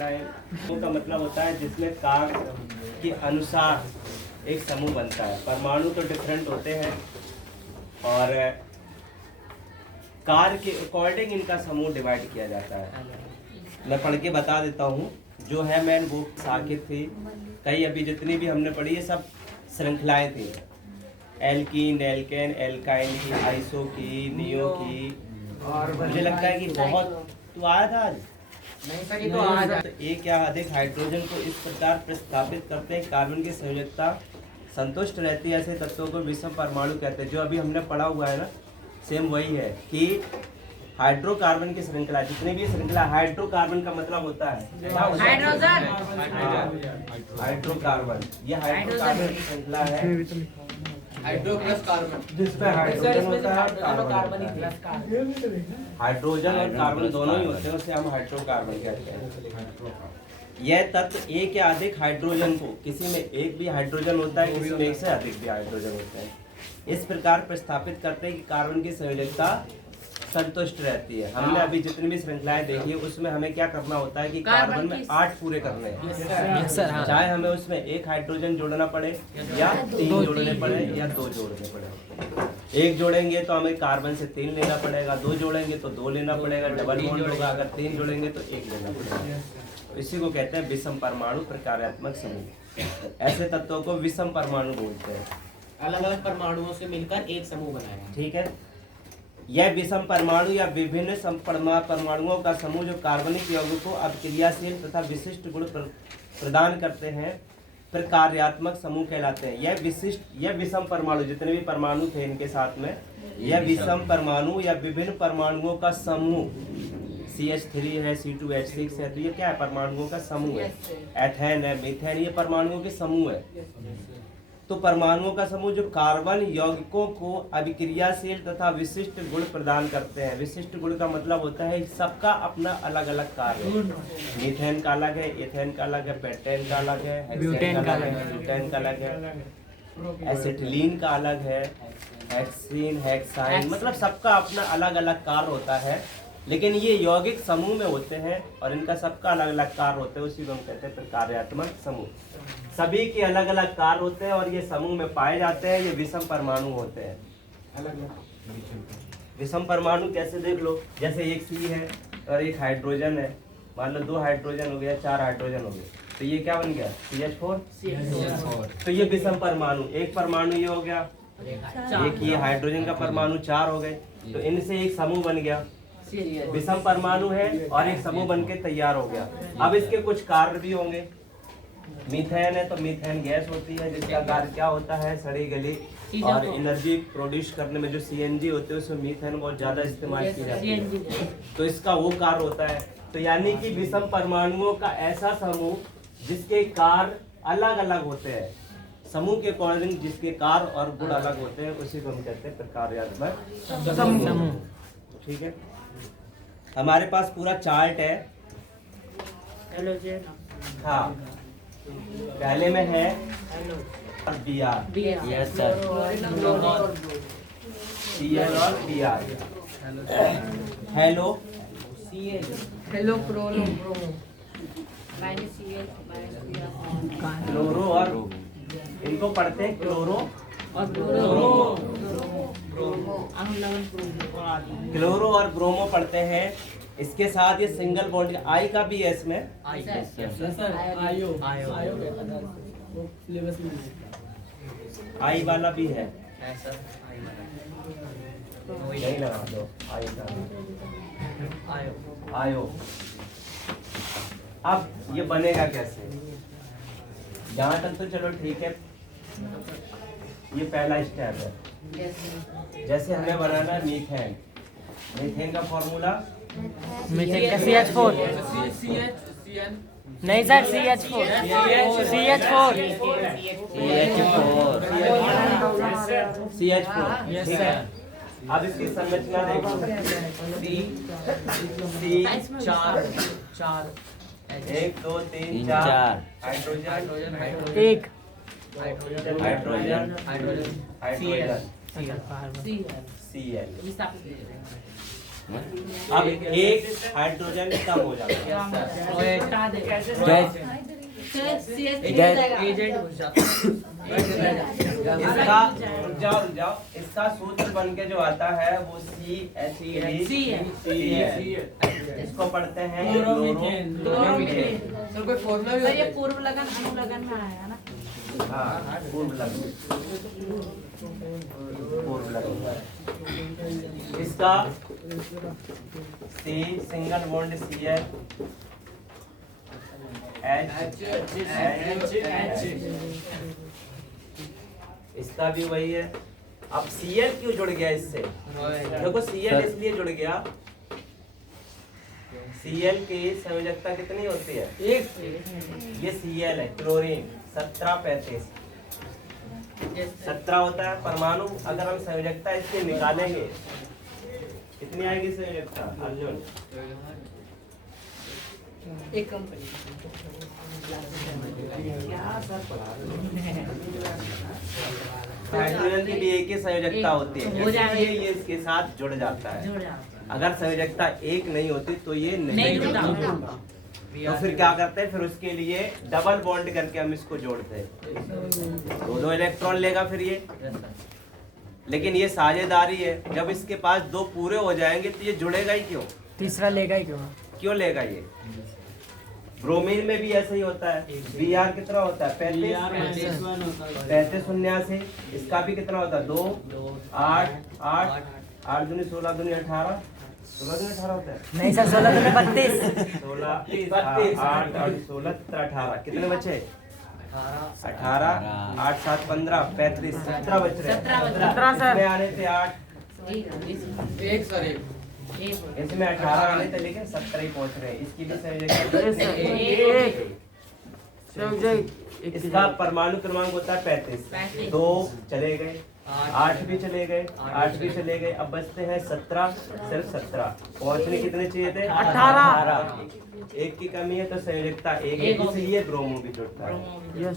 श्रृंखलाएं का मतलब होता है जिसमें कार्य के अनुसार एक समूह बनता है। परमाणु तो डिफरेंट होते हैं और कार्य के अकॉर्डिंग इनका समूह डिवाइड किया जाता है। मैं पढ़ के बता देता हूँ। जो है मैन वो साकित थी, कई अभी जितनी भी हमने पढ़ी है सब श्रृंखलाएं थी। एल्कीन, एल्केन, एल्काइन की, आइसो की, नियो की, और मुझे लगता है कि बहुत तो आया था आज नहीं सर, ये तो आज तो एक या अधिक हाइड्रोजन को इस प्रकार प्रस्तापित करते हैं कार्बन की संयोजकता संतुष्ट रहती है, ऐसे तत्वों को विषम परमाणु कहते हैं। जो अभी हमने पढ़ा हुआ है ना, सेम वही है कि हाइड्रोकार्बन की श्रृंखला, जितनी भी श्रृंखला, हाइड्रोकार्बन का मतलब होता है हाइड्रोजन, हाइड्रोकार्बन, ये हाइड्रोकार्बन की श्रृंखला है। हाइड्रो प्लस कार्बन, जिसमें हाइड्रोजन होता है, कार्बन ही प्लस कार्बन, हाइड्रोजन और कार्बन दोनों ही होते हैं, उसे हम हाइड्रोकार्बन कहते हैं। यह तत्व एक या अधिक हाइड्रोजन को, किसी में एक भी हाइड्रोजन होता है, किसी में एक से अधिक भी हाइड्रोजन होते हैं, इस प्रकार प्रस्तापित करते हैं कि कार्बन की संयोजकता संतुष्ट रहती है। हमने अभी जितनी भी श्रृंखलाएं देखी है उसमें हमें क्या करना होता है कि कार्बन में 8 पूरे करने हैं, चाहे हमें उसमें एक हाइड्रोजन जोड़ना पड़े या 3 जोड़ने पड़े या 2 जोड़ने पड़े। एक जोड़ेंगे तो हमें कार्बन से 3 लेना पड़ेगा, 2 जोड़ेंगे तो 2 लेना पड़ेगा, डबल बॉन्ड होगा, अगर 3 जोड़ेंगे तो 1 लेना पड़ेगा। इसी को कहते हैं विषम परमाणु प्रकार्यात्मक समूह। ऐसे तत्वों को विषम परमाणु बोलते हैं। अलग अलग परमाणुओं से मिलकर एक समूह बनाया। ठीक है। यह विषम परमाणु या विभिन्न परमाणुओं का समूह जो कार्बनिक यौगिकों को अभिक्रियाशील तथा विशिष्ट गुण प्रदान करते हैं प्रकार्यात्मक समूह कहलाते हैं। यह विषम परमाणु, जितने भी परमाणु थे इनके साथ में, यह विषम परमाणु या विभिन्न परमाणुओं का समूह, CH3 है, C2H6 है, तो ये क्या है? परमाणुओं का समूह है। एथेन है, मीथेन, ये परमाणुओं के समूह है। तो परमाणुओं का समूह जो कार्बन यौगिकों को अभिक्रियाशील तथा विशिष्ट गुण प्रदान करते हैं। विशिष्ट गुण का मतलब होता है सबका अपना अलग अलग कार्य है। मीथेन का अलग है, एथेन का अलग है, पेंटेन का अलग है, हेक्सेन का अलग है, ब्यूटेन का अलग है, एसिटिलीन का अलग है, हेक्सीन, हेक्साइन, मतलब सबका अपना अलग अलग कार्य होता है। लेकिन ये यौगिक समूह में होते हैं और इनका सबका अलग अलग कार्य होते हैं, उसी को हम कहते हैं प्रकार्यात्मक समूह। सभी के अलग अलग कार्य होते हैं और ये समूह में पाए जाते हैं। ये विषम परमाणु होते हैं। अलग विषम परमाणु कैसे देख लो, जैसे एक C है और एक हाइड्रोजन है, मान लो 2 हाइड्रोजन हो गया, 4 हाइड्रोजन हो गए, तो ये क्या बन गया? CH4। तो ये विषम परमाणु, एक परमाणु ये हो गया, एक ये हाइड्रोजन का परमाणु 4 हो गए, तो इनसे एक समूह बन गया, विषम परमाणु है और एक समूह बनके तैयार हो गया। अब इसके कुछ कार्य भी होंगे। मीथेन है तो मीथेन गैस होती है जिसका कार्य क्या होता है? सड़ी गली और एनर्जी प्रोड्यूस करने में जो CNG होते हैं उसमें मीथेन बहुत ज्यादा इस्तेमाल की जाती है, तो इसका वो कार्य होता है। तो यानी कि विषम परमाणुओं का ऐसा समूह जिसके कार्य अलग अलग होते हैं, समूह के अकॉर्डिंग जिसके कार्य और गुण अलग होते हैं, उसी को हम कहते हैं प्रकार्यात्मक समूह। ठीक है। हमारे पास पूरा चार्ट है। हाँ, पहले में है Br, यस सर, Cl और Br, hello, hello, chloro, chloro और इनको पढ़ते हैं क्लोरो और क्लोरो और ब्रोमो पढ़ते हैं। इसके साथ ये सिंगल बॉन्ड आई का भी है इसमें, आई वाला भी है, नहीं लगा दो आई का, आयो। अब ये बनेगा कैसे? यहाँ तक तो चलो ठीक है, ये पहला स्टेप है। जैसे हमें बनाना है मीथेन, मीथेन का फॉर्मूला मीथेन का CH4 नहीं सर, CH4 ठीक है। अब इसकी संरचना देखो, C4 1 2 3 4 हाइड्रोजन, एक हाइड्रोजन, हाइड्रोजन, Cl। अब एक हाइड्रोजन कम हो जाता है। इसका रुक जाओ इसका सूत्र बन के जो आता है वो CH3 है। इसको पढ़ते हैं क्लोरोमीथेन। सर कोई फॉर्मूला भी सर ये होता है? पूर्व लगन अनुलगन में आया ना। हाँ पूर्व लगन। पूर्व लगन। इसका C single bond Cl H इसका भी वही है। अब Cl क्यों जुड़ गया इससे? देखो Cl इसलिए जुड़ गया, Cl की संयोजकता कितनी होती है? ये Cl है क्लोरीन 1735 17 होता है परमाणु। अगर हम संयोजकता इसकी निकालेंगे कितनी आएगी संयोजकता अर्जुन? एक कंपनी हाइड्रोजन की भी एक ही संयोजकता होती है, इसलिए ये इसके साथ जुड़ जाता है। अगर संयोजकता एक नहीं होती तो ये नहीं जुड़ता। तो फिर क्या करते हैं? फिर उसके लिए डबल बॉन्ड करके हम इसको जोड़ते हैं। दो इलेक्ट्रॉन लेगा फिर ये, लेकिन ये साझेदारी है। जब इसके पास दो पूरे हो जाएंगे तो ये जुड़ेगा ही क्यों? तीसरा लेगा ही क्यों? क्यों लेगा ये? ब्रोमीन में भी ऐसा ही होता है। Br कितना होता है? 35 79। इसका भी कितना होता है? 2 8 8 8 दूनी 16 दूनी 18 16 दूनी 18 होता है। नहीं सर 16 में 32 16 32 8 8 16 18 कितने बचे? 18 8 7 15 35 17 बच रहे। 17 सर। इसमें आने थे 8, एक सर एक इसमें 18 आने थे लेकिन 17 ही पहुंच रहे। इसकी भी संयोजकता इसका परमाणु क्रमांक होता है 35। 2 चले गए, 8 भी चले गए, 8 भी चले गए। अब बचते हैं 17, सिर्फ 17। पहुंचने कितने चाहिए थे? 18। एक की कमी है तो संयोजकता एक है, इसलिए ब्रोमो भी जुड़ता है। यस।